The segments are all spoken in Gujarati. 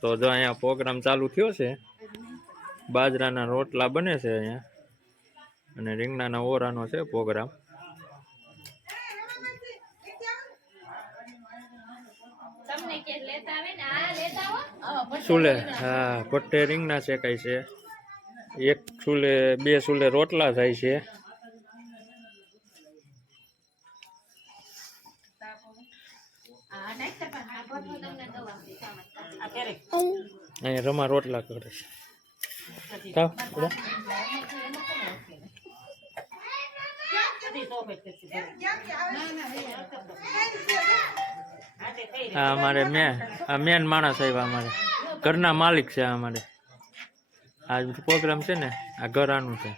તો જો અહીંયા પ્રોગ્રામ ચાલુ થયો છે. બાજરાના રોટલા બને છે અહીંયા અને રીંગણાના ઓરાનો છે પ્રોગ્રામ. ચૂલે હા પટ્ટે રીંગણા શેકાય છે. એક ચૂલે 2 ચૂલે રોટલા થાય છે. અહીંયા રમા રોટલા કરે છે. હા અમારે મેન માણસ આવ્યા અમારે ઘરના માલિક છે. અમારે આ પ્રોગ્રામ છે ને આ ઘર આનું છે.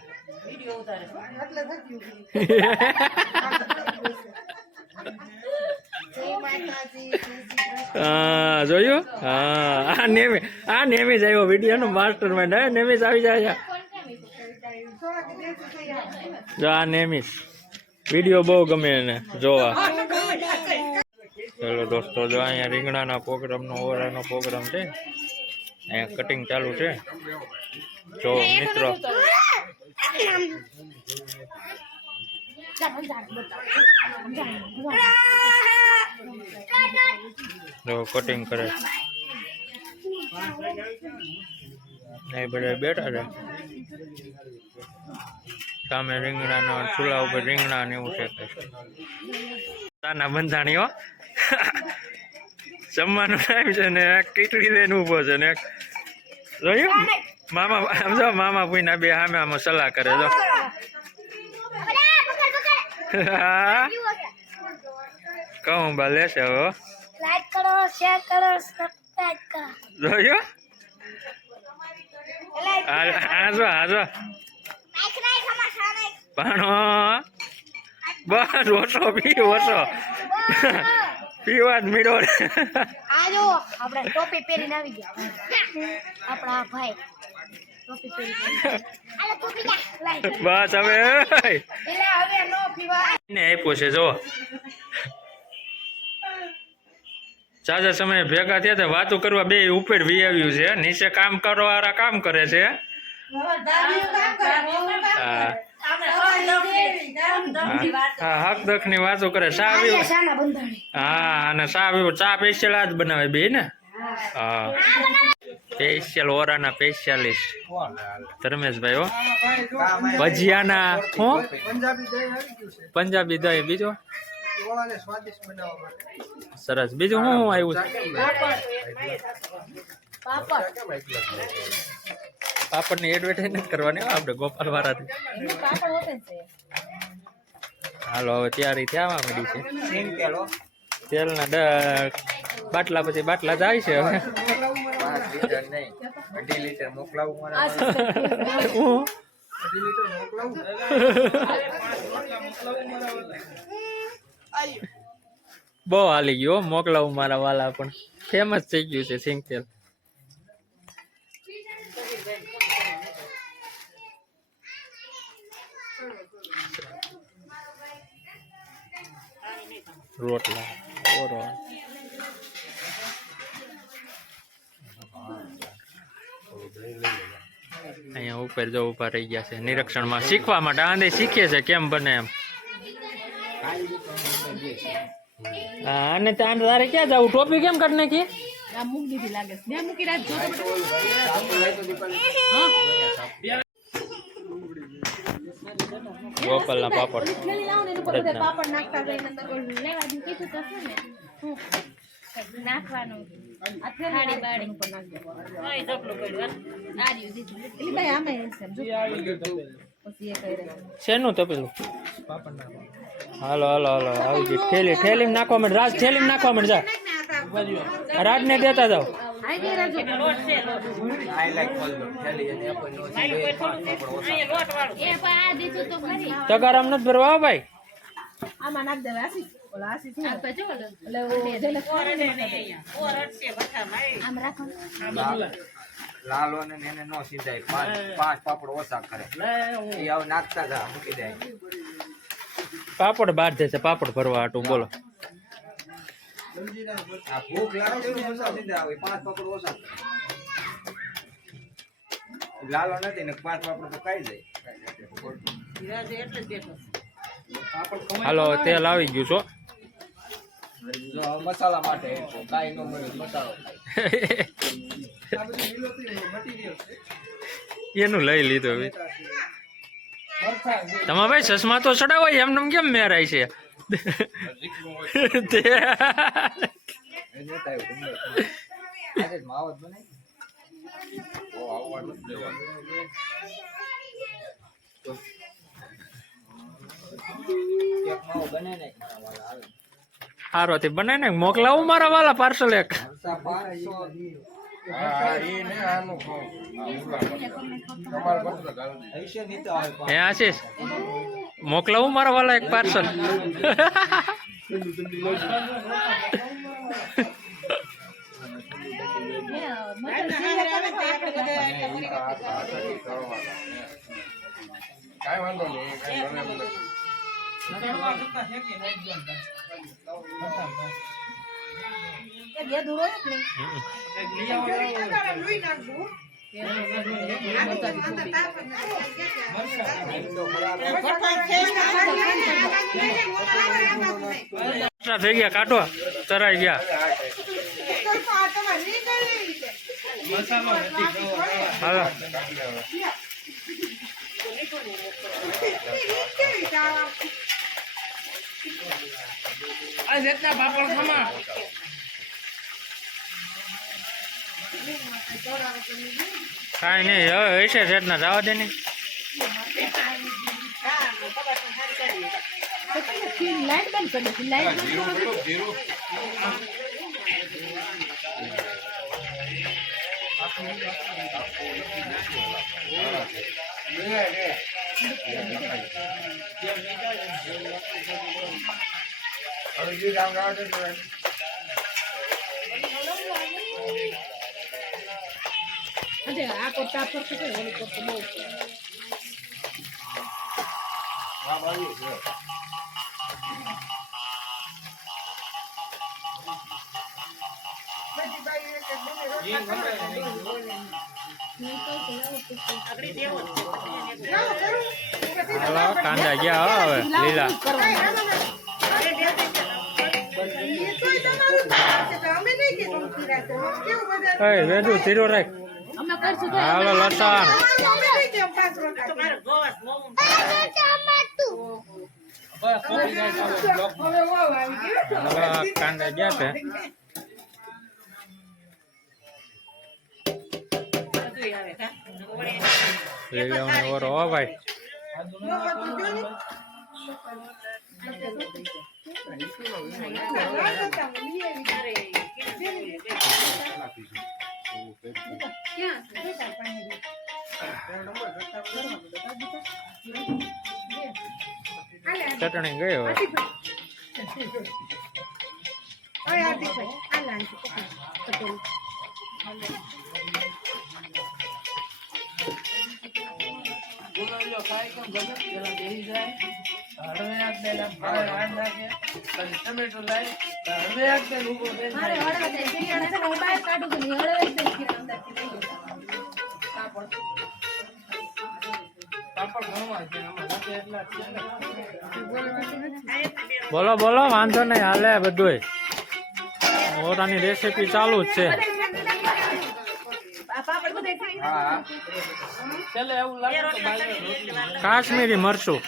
હા જોયું. હા આ નેમી જ આવ્યો વિડીયો નો માસ્ટર માઇન્ડ. હા નેમી આવી જાય. જો આ નેમી વિડીયો બહુ ગમે એને જોવા. ચલો દોસ્તો જો અહીંયા રીંગણાના પ્રોગ્રામનો ઓરાનો પ્રોગ્રામ છે. અહીંયા કટિંગ ચાલુ છે. જો મિત્રો જો કટિંગ કરે એ બધા બેઠા છે. સામે રીંગણાના ચૂલા ઉપર રીંગણા ને એવું છે. તાના બંધાણીઓ જમવાનું ટાઈમ છે ને કીટડી લઈને ઉભો છે ને જોયું મામા. સમજો મામા ભૂઈના બે સામે આમાં સલાહ કરે. જો હા કહું બા લેશે હવે. લાઈક કરો, શેર કરો, સબસ્ક્રાઇબ કરો. જોયું હાજો હાજો પાણો બસ ઓછો પી ઓછો પીવા જ મીડો. આજો આપણે ટોપી પહેરીને આવી ગયા આપણા ભાઈ. ટોપી પહેરી આલે ટોપી લાઈ બસ હવે એલા હવે નો પીવા ને આપ્યો છે. જો ચાચા સમય ભેગા થયા હતા વાતો કરવા બે ઉપર વી આવ્યું છે. નીચે કામ કરવાવાળા કામ કરે છે. હા હક દખ ની વાતો કરે. હા અને ચા સ્પેશિયલ આજ બનાવે બે ને. હા સ્પેશિયલ ઓરાના સ્પેશિયાલિસ્ટ ધર્મેશભાઈ. હો ભજીયાના હું પંજાબી દહીં બીજો સરસ. બીજું શું આવ્યું છે? પાપડ ની એડવર્ટાઈઝ નથી કરવાની આપણે ગોપાલ વાળાથી. હાલો હવે તૈયારી થવા માંડી છે. તેલના બાટલા પછી બાટલા જાય છે હવે. બહુ હાલી ગયો મોકલાવું મારા વાલા. પણ ફેમસ થઈ ગયું છે સિંગ તેલ. રોટલા ઓરો અહીંયા ઉપર જો ઉભા રહી ગયા છે નિરીક્ષણમાં શીખવા માટે. આંધે શીખે છે કેમ બને એમ. હા અને ત્યાં તારે ક્યાં જવું? ટોપી કેમ કાઢ નાખી? ગોપાલ ના પાપડ શેનું તપેલું? હાલો હાલો હાલો આવી ગઈ થેલી. થેલી નાખવા માંડ રાજ. થેલી નાખવા માંડ જા. રાજ ને દેતા જાવ. તગારામ નથી ભરવા ભાઈ. લાલો ને એને નો સીધાય. 5 પાપડ ઓછા કરે એ આવ નાખતા જા મૂકી દે. પાપડ બાર દે છે પાપડ ભરવા હાટું. બોલો આ ભૂખ લાગે તો મસાલો સીધા આવે 5 પાપડ ઓછા કરે. લાલો નથી ને 5 પાપડ તો ખાઈ જાય. હાલો તેલ આવી ગયું છો. જો હવે મસાલા માટે કાઈ નો મળે મસાલો એનું લઈ લીધું હવે. તમારે ભાઈ ચશ્મા તો ચડાવો એમને કેમ મેરાય છે? તે એ નતા આવ્યું તમને. આજે જ માવત બને ઓ આવવાનું જ દેવાનું. એક માવો બને ને મારા વાળા આવે. હારો તે બનાય ને મોકલાવું મારા વાલા પાર્સલ એક. હરસા 500 ऐसे नहीं तो आए હે આશીષ મોકલાવું મારા વાલા એક પાર્સલ. કાઈ વાંધો નહીં કાઈ બને બને થઈ ગયા કાઢો ચરાઈ ગયા. હાલો કાંઈ નહીં હવે હશે રેટના જવા દે ને. લાઈટ બંધ કરી દે. લાઈટ જીરું અરજી ગામ ગાવ દે આ કોટા પર છે ઓલી કોટા બહુ હા ભાઈ હાલો કાંદા ગયા હવે લીલા. વેદુ ધીરો રાખ. અમે કરશું હાલો લસણ હાલો કાંદા ગયા છે. લીલા ઓરો હો ભાઈ. ચટણી ગયો હવે. બોલો બોલો વાંધો નહીં હાલે બધું. ઓરાની રેસીપી ચાલુ જ છે. કાશ્મીરી મરચું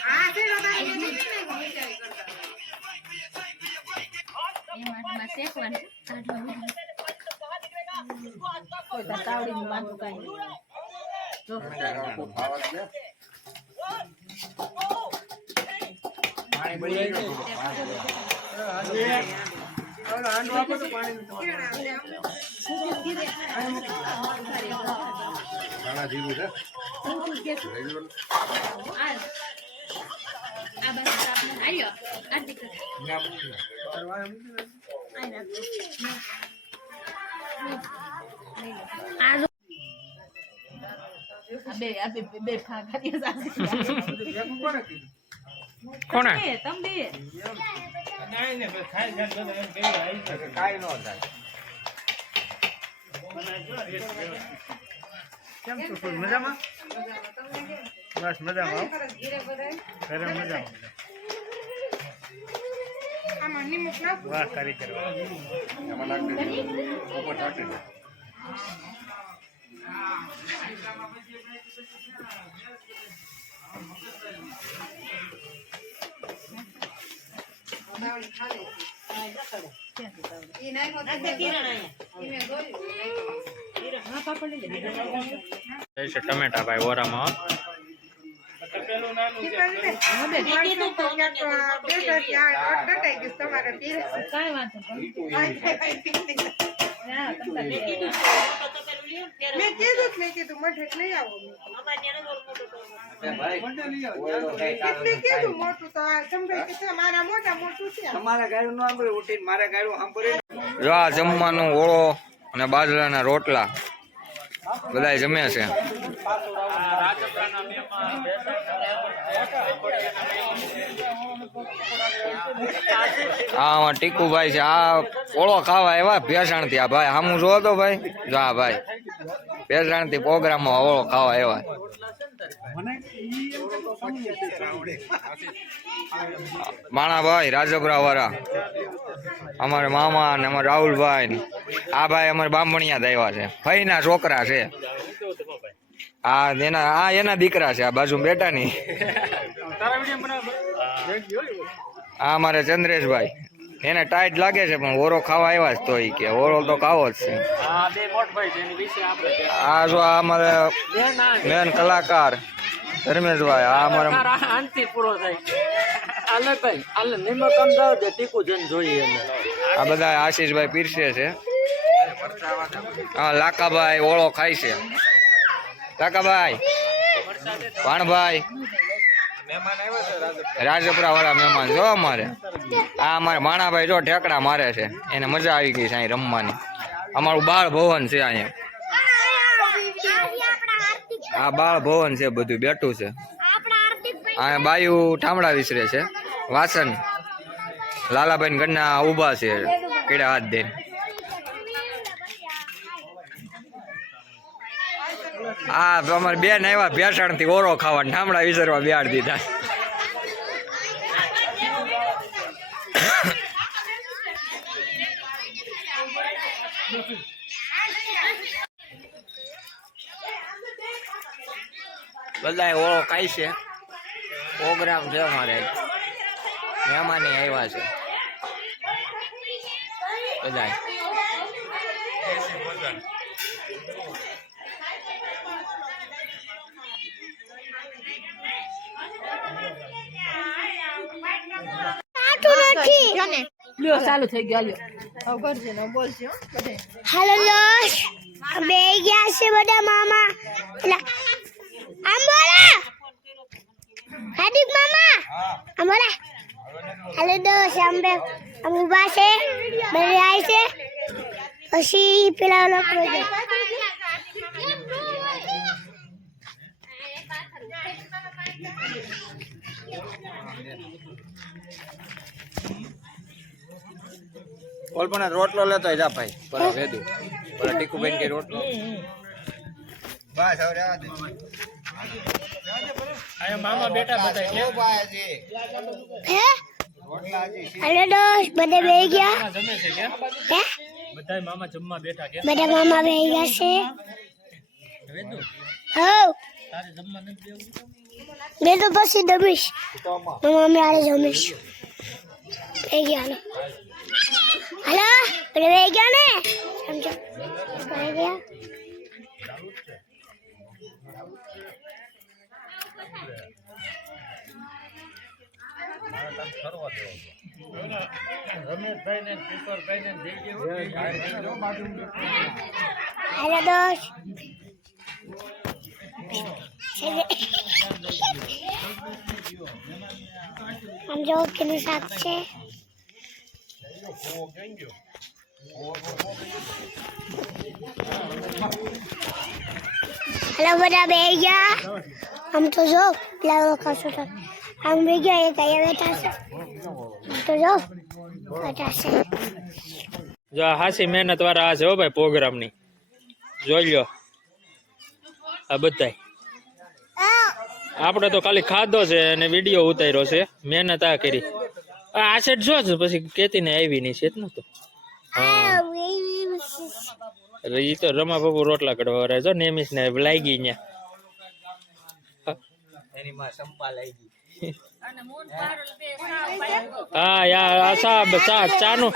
ઘણા જીરું છે કોને? કાંઈ ન થાય. કેમ છો ફૂલ મજામાં? બસ મજામાં. ઘરે મજામાં. વાહ કારીગર એમાં નાખી દે. ઉપર નાખી દે. ટમેટા ભાઈ ઓરામાં તમારા ગાયું નો સાંભળે ઉઠીને મારા ગાયું સાંભળે. જો આ જમવાનું ઓળો અને બાજરાના રોટલા બધા જમે છે. હા ટીકુભાઈ છે. આ ઓળો ખાવા એવા ભેસાણ થી. આ ભાઈ સામું જો તો ભાઈ. જો આ ભાઈ ભેસાણ થી પ્રોગ્રામમાં ઓળો ખાવા એવા. માણાભાઈ રાજપરા વાળા અમારે મામા ને અમારે રાહુલભાઈ ને આ ભાઈ અમારે બામણિયા આવ્યા છે. ભાઈ ના છોકરા છે. એના દીકરા છે. આ બાજુ બેટા ની આ અમારે ચંદ્રેશભાઈ. એને ટાઈટ લાગે છે પણ ઓરો ખાવા આવ્યા જ તો ઈ કે ઓરો તો ખાવો જ છે. આ જો અમારે મેન કલાકાર ધર્મેશભાઈ. આ અમારે આ બધા આશીષભાઈ પીરસે છે. હા લાકાભાઈ ઓળો ખાય છે. લાકાભાઈ ભાણભાઈ રાજપરા વાળા મહેમાન જો અમારે. આ અમારે માણાભાઈ જો ઠેકડા મારે છે. એને મજા આવી ગઈ છે અહીં રમવાની. અમારું બાળ ભવન છે અહીંયા. આ બાળ ભવન છે. બધું બેઠું છે. અહીંયા બાયુ ઠામડા વિસરે છે. વાસણ લાલાભાઈ ઘરના ઉભા છે કેડા હાથ દઈને. હા અમારે બેન આવ્યા ભેસાણ થી ઓરો ખાવા ઠામડા વિસરવા બેહાડ દીધા. બધા ઓળો ખાય છે. પ્રોગ્રામ છે અમારે. મહેમાન આવ્યા છે બધા. ચાલુ થઈ ગયો. હાલો દોસ્ત બે ગયા છે બધા મામા. આમ બોલા હાર્દિક મામા આમ બોલા. હાલો દોસ્ત અમે ઉભા છે. બધા આવી છે. પછી પેલા લોકો કોલ્પના રોટલો લેતો જા ભાઈ. પેલા વેદુ પેલા ટીકુભાઈ કે રોટલો બસ હવે રહેવા દે. મામા બેટા બધા હે હાલો દોસ્ત બધા બે ગયા. જમે છે કે હે બધા મામા જમવા બેઠા કે બધા મામા બે ગયા છે. વેદુ હો તારે જમવા નથી દેવું? મેં તો પછી દમીશ. મામા અમે આરે જમીશ. બે ગયા હાલો બધા બે ગયા ને સમજો બે ગયા. હાલો દોસ્ત સમજો કેનું શાક છે. હાલો બધા બે ગયા. આમ તો જો પેલા લોકો આમ બે ગયા. એક અહીંયા બેઠા છે. તો જો પચાસે જો આ હાસી મહેનત વાળા આ છે હો ભાઈ પ્રોગ્રામની જોઈ લ્યો આ બધાય આપણે તો ખાલી ખાધો છે અને વિડીયો ઉતાર્યો છે મહેનત આ કરી આ સેટ જો છે પછી કેતી ને આવી નહીં છે જ નતો એટલે ઈ તો રમા બાપુ રોટલા કડવા રહે જો નેમિસ ને લાગી હા યાર આ ચા ચાનું